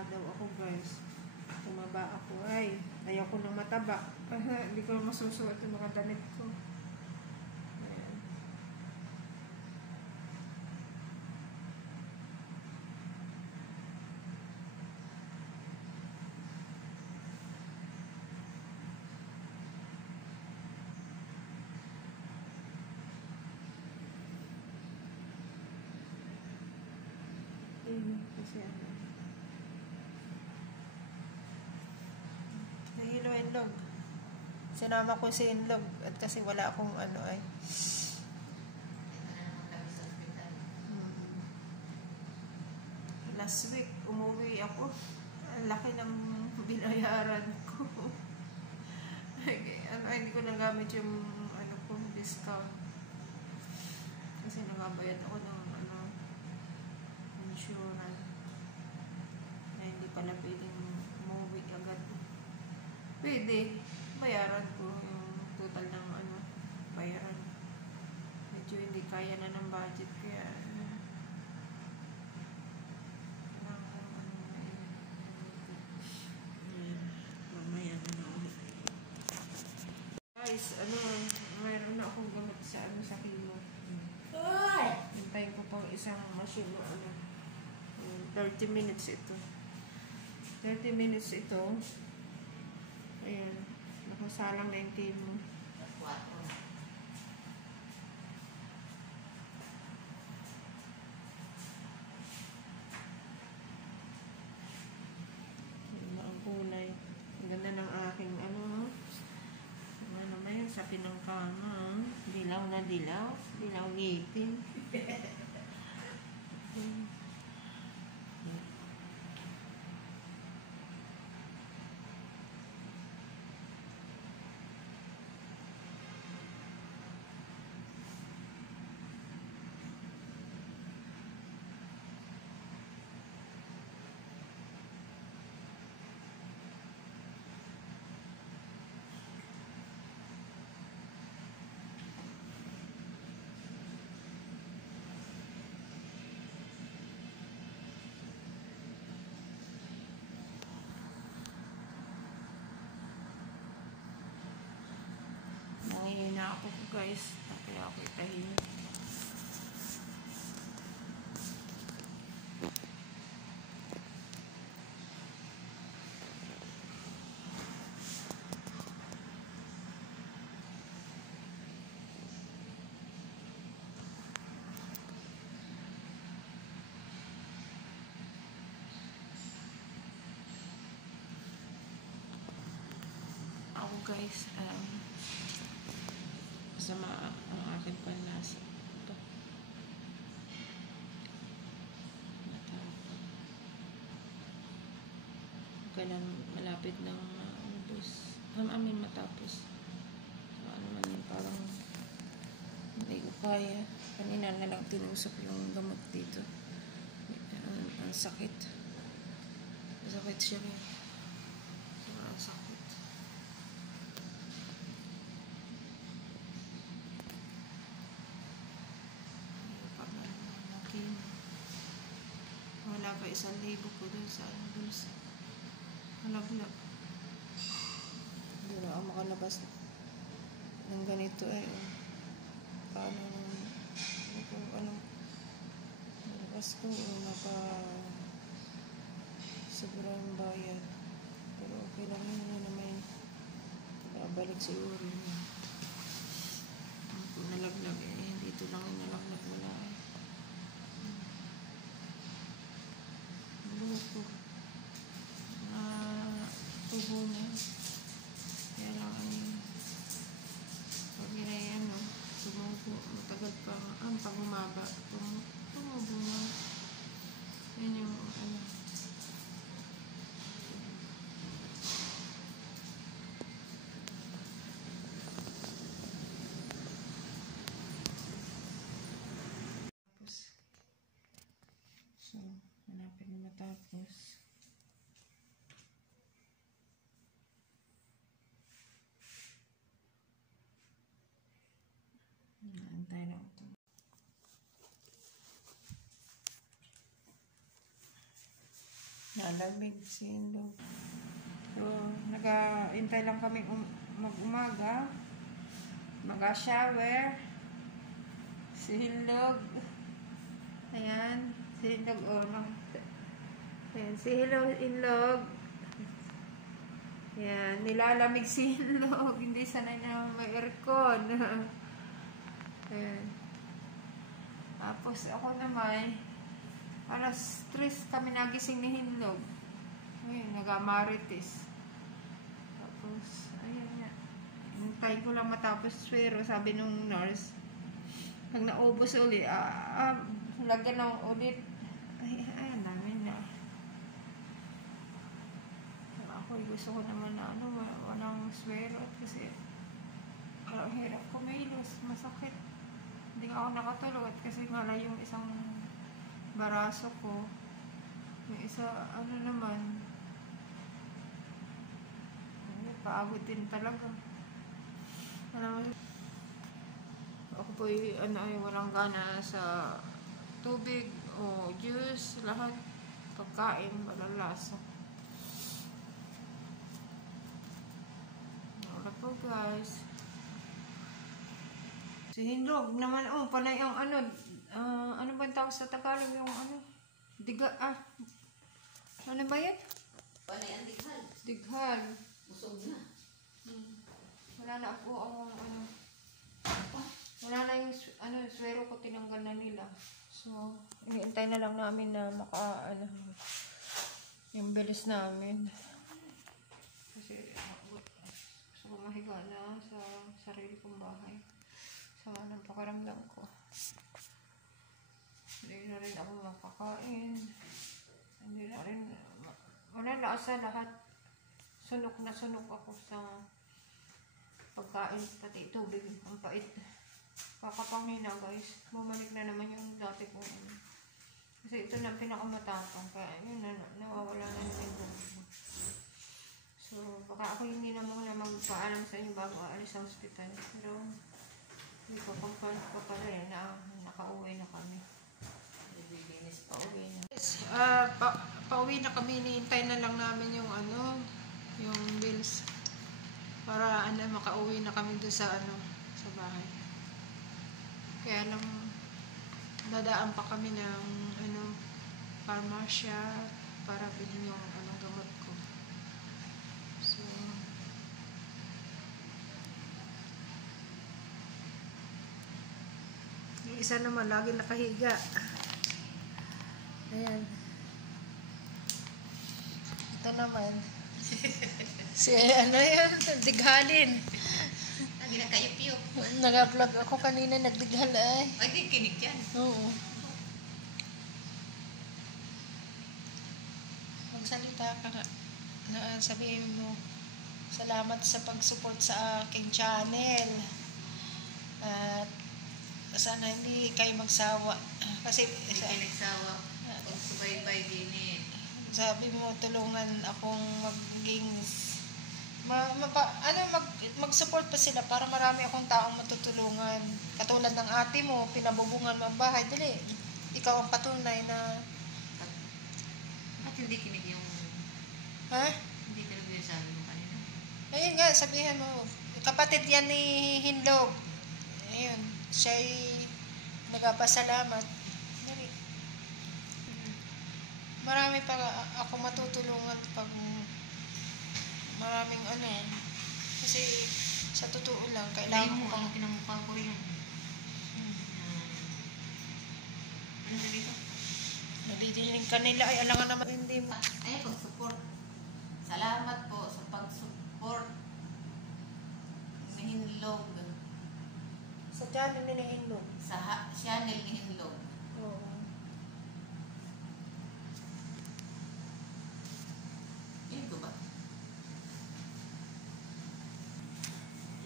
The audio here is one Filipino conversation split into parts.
tumaba daw ako, guys. Tumaba ako. Ay, ayaw ko ng mataba. Hindi ko masusuot yung mga damit ko. Ayan. Kasi ano. Nahilo Inlog. Sinama ko si Inlog at kasi wala akong ano ay. Last week, umuwi ako. Ang laki ng binayaran ko. Hindi ko nagamit yung ano ko, discount. Kasi nagabayad ako ng insurance. Hindi pala pwedeng umuwi agad. Pwede, bayaran ko yung total ng bayaran. Medyo hindi kaya na ng budget kaya mamaya na ulit. Guys, mayroon na akong gamot sa sa kilo. Hintayin ko pang isang machine 30 minutes ito. 30 minutes ito. Ayan. Nakasalang na yung timo. Ang kulay. Ang ganda ng aking sa pinangkama. Dilaw na dilaw. Dilaw ngipin. Nangihina ako guys. Kaya ako tahimik. Ako guys, masama ang aking panlasa. Ito. Kailan malapit ng ubos. Matapos. So, parang hindi ko kaya. Kanina na lang tinusok yung gamot dito. Ang sakit. Sakit siya rin. Ang sakit. Wala pa 1,000 ko dun sa bulsa. Malaglag. Hindi na ako makalabas ng ganito paano malabas ko sobrang bayad. Pero okay lang yun na may babalik siguro yun. Kung nalaglag dito lang yung nalaglag wala buko tubo na kaya lang pag ginayan tumubo matagal pa pag umaba tumubo na yun yung so hanapin na matapos. Antay lang ito. Nalamig si Hinlog. So, nag-intay lang kami mag-umaga. Mag-shower. Si Hinlog. Ayan. Si Hinlog, ayan, si Hinlog. Ayan, nilalamig si Hinlog. Hindi sanay na may aircon. Ayan. Tapos ako naman, alas 3 kami nagising ni Hinlog. Ayun, nag-amarites. Tapos, ayun nga. Hintay ko lang matapos pero sabi nung nurse, pag naubos ulit, lagyan ng ulit. Ayan namin na. Ako, gusto ko naman na walang swero kasi hirap kumilos, masakit. Hindi ako nakatulog kasi mala yung isang baraso ko. Yung isa, naman, pagod din talaga. Ako po walang gana sa tubig o juice, lahat pagkain, walang lasa. Wala po guys. Si Hinlog naman, panay ang ano ba ang tawag sa Tagalog yung diga, ano ba yan? Panay ang dighal. Dighal. Busog na. Wala na po ang wala na yung swero ko, tinanggal na nila. So, iniintay na lang namin na yung bilis namin. Kasi gusto ko mahiga na sa sarili kong bahay. Sama ng pakiramdam ko. Hindi na rin ako makakain. Hindi na rin, wala lasa lahat. Sunok na sunok ako sa pagkain, pati tubig, ang pait. Kakapangina guys, bumalik na naman yung dati kong kasi ito na pinakamatapang, kaya yun nawawala na naman yung so baka ako hindi na muna magpaalam sa inyo bago aalis sa hospital, pero hindi ko confirm ko pala na nakauwi na kami. Pauwi na. Pauwi na kami, niintay na lang namin yung yung bills para makauwi na kami doon sa sa bahay. Kaya lang dadaan pa kami ng pharmacia para bilhin yung gamot ko. So yung isa naman lagi nakahiga. Ayan. Ito naman. Si yan, dighalin. Lagi na kayo-piyo. Nag-vlog ako kanina, nagdighal ay. Ay, di kinig yan. Oo. Magsalita ka na. Sabihin mo, salamat sa pag-support sa aking channel. At sana hindi kayo magsawa. Kasi Hindi kayo nagsawa. Pag-subaybay din eh. Sabi mo, tulungan akong maging mag-support pa sila para marami akong taong matutulungan. Katulad ng ate mo, pinabubungan mo ang bahay. Dili, ikaw ang patunay na At hindi kinig yung hindi kinig yung sabi mo kanina. Ayun nga, sabihan mo, kapatid yan ni Hinlog. Ayun, siya'y nagpapasalamat. Dali. Marami pa ako matutulungan pag maraming kasi sa totoo lang kailangan mo pang pinamukha ko rin. Ano na dito? nadidinig ka nila ay alangan naman hindi mo. Ay, pag-support. Salamat po sa pag-support ni Hinlog. Sa channel ni Hinlog. Sa channel ni Hinlog. Oo. Yun ko ba?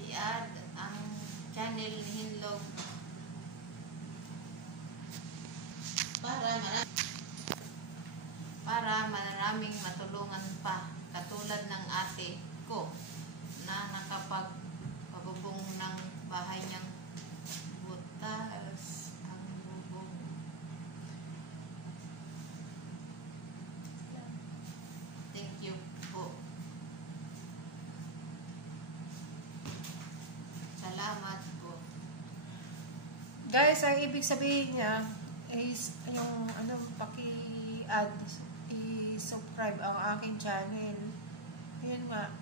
I-add ang channel ni Hinlog para maraming matulungan pa katulad ng ate ko na nakapagpabubong ng bahay niyang butas ang bubong. Guys, ang ibig sabihin niya is yung ano, paki-add, i-subscribe ang aking channel. Yun nga.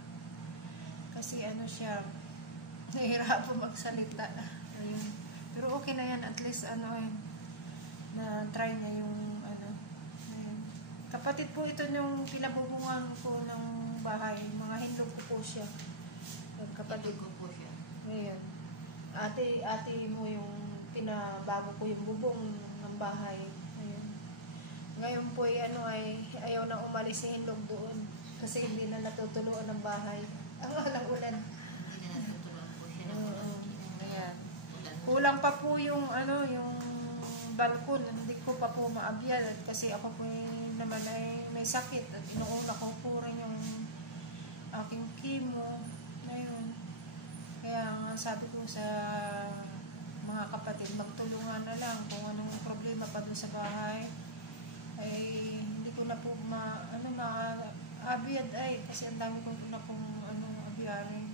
Kasi ano siya, nahihirapan magsalita. Ayun. Pero okay na yan, at least ano na try na yung ano. Ayun. Kapatid po ito yung pinabubungan ko ng bahay. Mga hindog ko po siya. Kapatid ko po siya. Ayan. Ate mo yung pinabago ko yung bubong ng bahay. Ayun. Ngayon po ay ayaw na umalis si Hindog doon kasi hindi na natutuluan ng bahay. Ang ulan. Hindi na natutuluan po siya ng Ayan. Kulang pa po yung yung balkon. Hindi ko pa po maabyal kasi ako po naman ay may sakit at inuuna ko po rin yung aking chemo. Ayun. Kaya sabi ko sa mga kapatid, magtulungan na lang kung anong problema pa doon sa bahay. Ay hindi ko na po ma-abiyad kasi ang dami ko na pong abiyarin.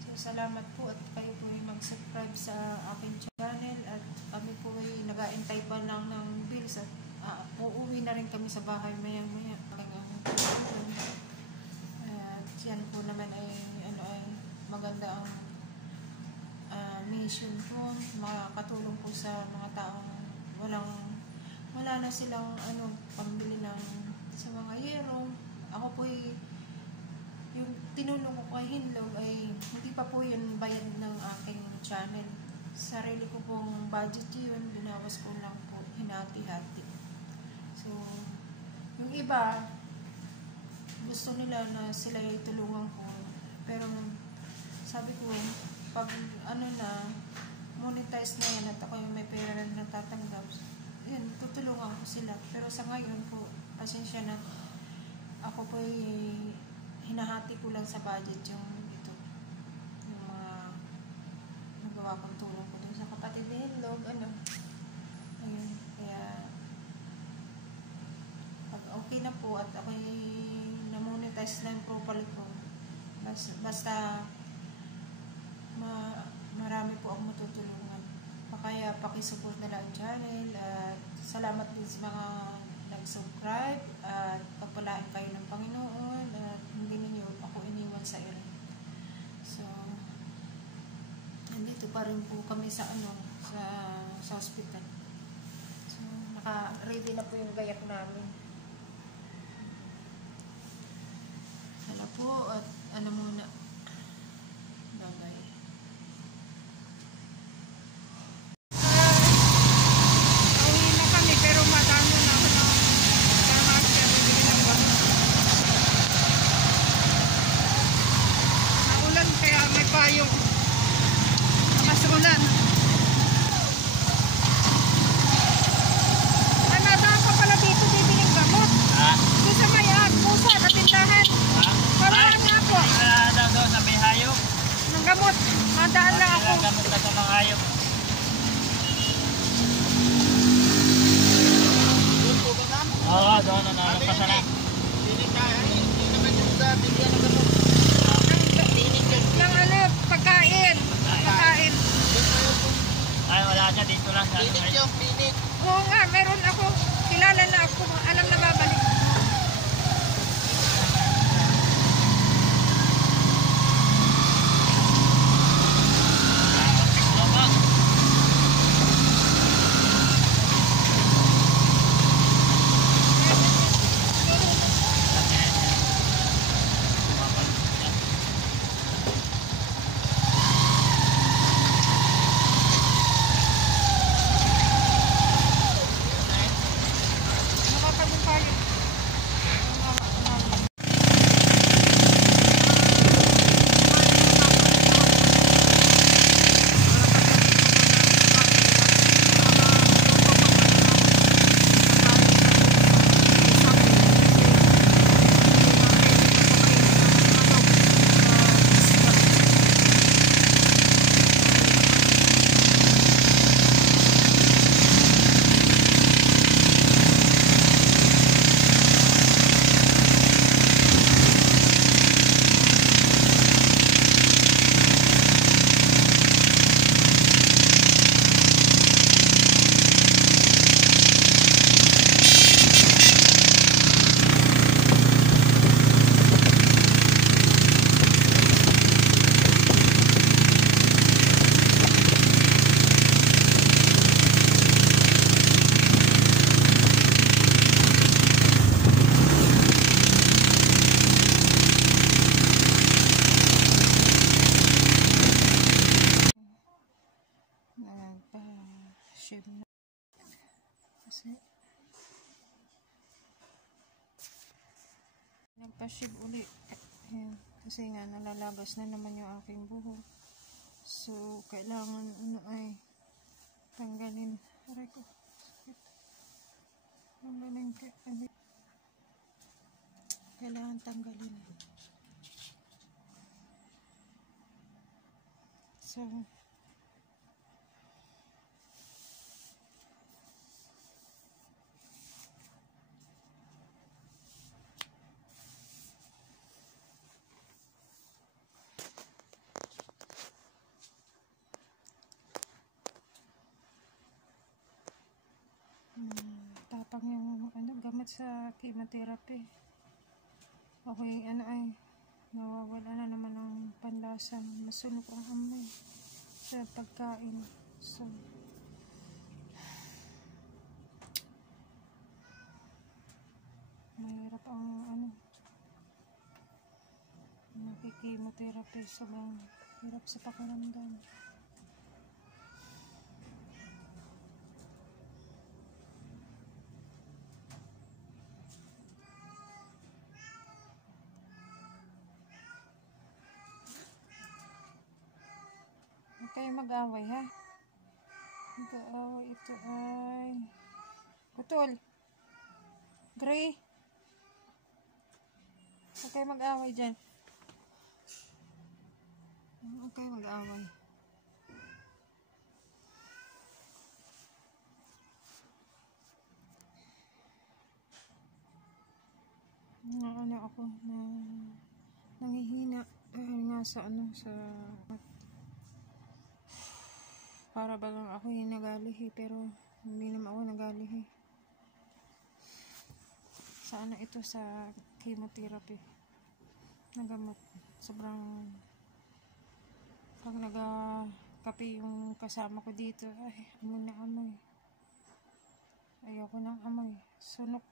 So salamat po at kayo po ay mag-subscribe sa aking channel at kami po ay nag-aantay pa lang ng bills at uuwi na rin kami sa bahay maya-maya. At yan po naman ay maganda ang mission po, makakatulong po sa mga taong wala na silang pambili sa mga yero. Ako po yung tinulong ko kay Hinlog ay hindi pa po yun bayad ng aking channel. Sarili ko pong budget yun, binawas ko lang po, hinati-hati. So, yung iba gusto nila na sila tulungan ko, pero sabi ko pag monetize na yan at ako yung may pera na natatanggap, yun, tutulungan ko sila. Pero sa ngayon po, pasensya na, ako po hinahati ko lang sa budget yung mga nagawa kong tulong ko dun sa kapatid ni Hinlog, ayun, kaya pag okay na po at ako na-monetize na yung profile ko, basta marami po akong matutulungan. Kaya pakisupport na lang ang channel at salamat din sa mga nag-subscribe at pagpalain kayo ng Panginoon at hindi ninyo ako iniwan sa ere. So, nandito pa rin po kami sa hospital. So, naka-ready na po yung gayak namin. Hala po at muna. Bye-bye. Yung nakasulan. Nadaan ka pala dito, bibiling gamot. Doon sa may pusa na tindahan. Paraan nga po. Doon sa may hayop. Ng gamot. Nadaan lang ako. Gamot na sa mga hayop. Doon po ba ma'am? Oo, doon na nakapasala. Hindi naman yung bigyan ng gamot. Pagkain. Ay, wala siya dito lang. Clinic yung clinic. Oo nga, meron ako. Kilala na ako. Alam na babalik. Nagpa-shave uli. Ayan. Kasi nga nalalagas na naman yung aking buhok. So, kailangan tanggalin. Aray ko. Tanggalin. Kailangan tanggalin. So, tapang yung gamot sa chemotherapy. Okay, nawawala na naman ng panlasa. Masunog ang amoy sa pagkain. So, mahirap ang chemotherapy. Sobrang hirap sa pakiramdam. Huwag kayo mag-away, ha? Mag-away. Ito ay putol. Gray. Huwag kayo mag-away dyan. Huwag kayo mag-away. Ako na nanghihina dahil nga sa para bagang ako yung nagalihi, pero hindi naman ako nagalihi. Sana ito sa chemotherapy na gamot. Sobrang pag nagkape yung kasama ko dito, ay amoy na amoy. Ayoko ng amoy. Sunok.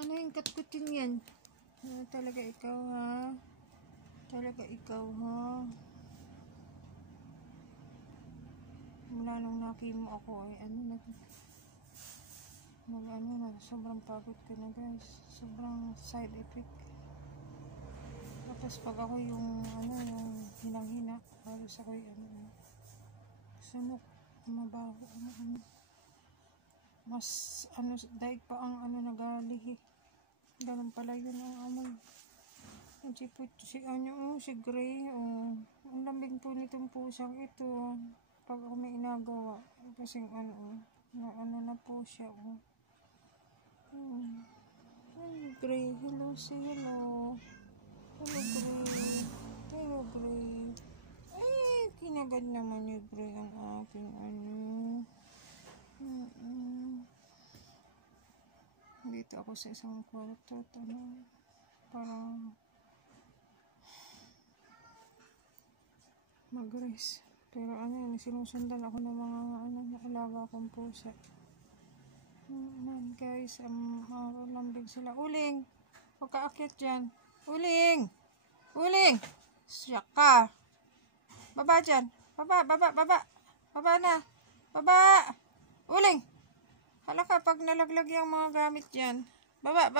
Ano yung katkutin yan? Talaga ikaw, ha? Talaga ikaw, ha? Mula nung nakimo ako, ay sobrang pagod ko na, guys. Sobrang side effect. Tapos pag ako yung hinang-hina, halos ako yung sunok, mabaho, mas daig pa ang nagalihi. Ganun pala yun ang amoy. Si Gray, ang lambing po nitong pusang ito. Pag ako may inagawa, kasi na po siya, Ay, Gray, hello. Hello, Gray. Hello, Gray. Ay, kinagad naman ni Gray ang aking dito ako sa isang kwarto, parang mag-rest. Pero sinusundan ako ng mga alaga kong pusa. Guys, lambing sila. Uling! Huwag ka akyat dyan. Uling! Siya ka! Baba dyan! Baba na! Baba! Uling! Hala ka, pag nalaglag yung mga gamit dyan. Baba!